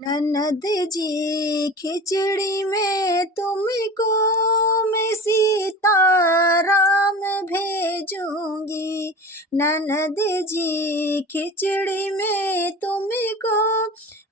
ननद जी खिचड़ी में तुमको मैं सीताराम भेजूंगी। ननद जी खिचड़ी में तुमको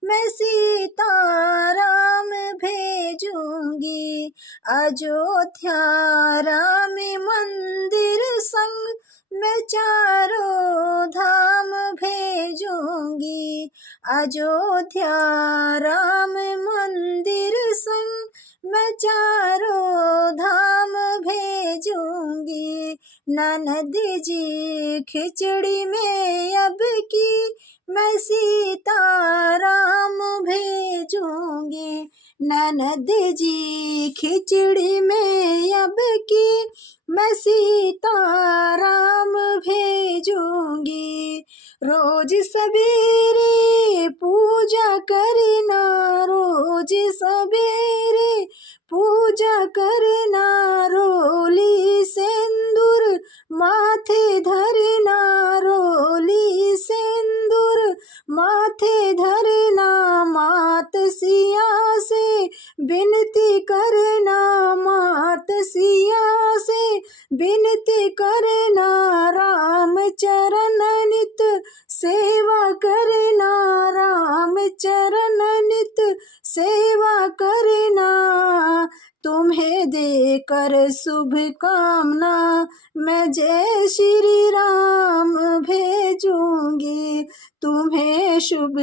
मैं सीताराम भेजूंगी। अयोध्या राम मंदिर संग मैं चारों धाम भेजूंगी। अयोध्या राम मंदिर संग मैं चारों धाम भेजूंगी। ननद जी खिचड़ी में अब की मैं सीताराम भेजूंगी। ननद जी खिचड़ी में अब की मैं सीताराम भेजूंगी। रोज सवेरे पूजा करना, रोज सवेरे पूजा करना, रोली सिंदूर माथे धरना, रोली सिंदूर माथे धरना। मात सिया से विनती करना, मात सिया से विनती करना। राम चरण नित सेवा करना, राम चरण नित सेवा करना। तुम्हें देकर शुभ कामना मैं जय श्री राम भेजूंगी। तुम्हें शुभ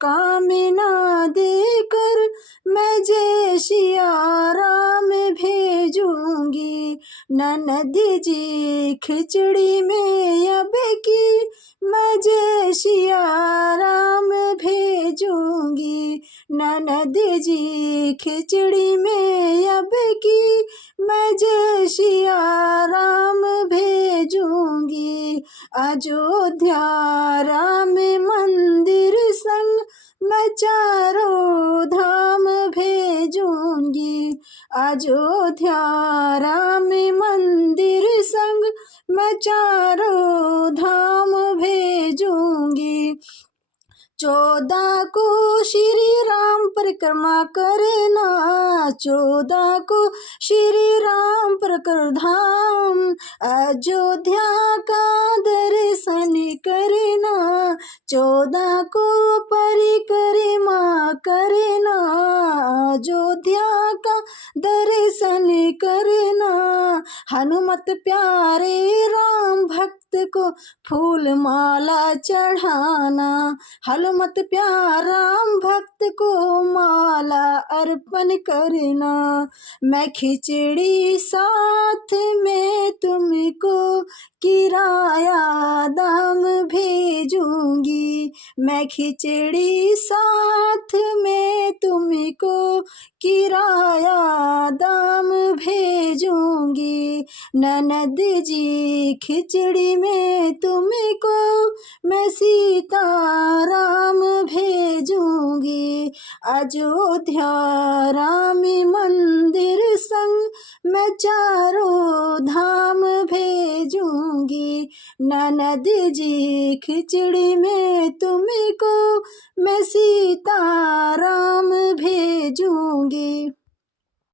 कामना देकर मैं जय सिया राम भेजूंगी। ननद जी खिचड़ी में अब की मैं जय सिया राम भेजूंगी। ननद जी खिचड़ी में अब की मैं जय सिया राम भेजूंगी। अयोध्या राम मंदिर संग मैं चारों धाम भेजूंगी। अयोध्या राम मंदिर संग मैं चारों धाम भेजूंगी। 14 को श्री राम परिक्रमा करना, 14 को श्री राम परिक्रमा धाम। अयोध्या का दर्शन करना, 14 को परिक्रमा करना। अयोध्या का दर्शन करना। हनुमत प्यारे राम भक्त को फूल माला चढ़ाना, हनुमत प्यारा राम भक्त को माला अर्पण करना। मैं खिचड़ी साथ में तुमको किराया दाम भेजूंगी। मैं खिचड़ी साथ में तुमको किराया दाम भेजूंगी। ननद जी खिचड़ी में तुमको मैं सीताराम भेजूंगी। अयोध्या राम मंदिर संग मैं चारों धाम भेजूंगी। ननद जी खिचड़ी में तुमको मैं सीताराम भेजूंगी।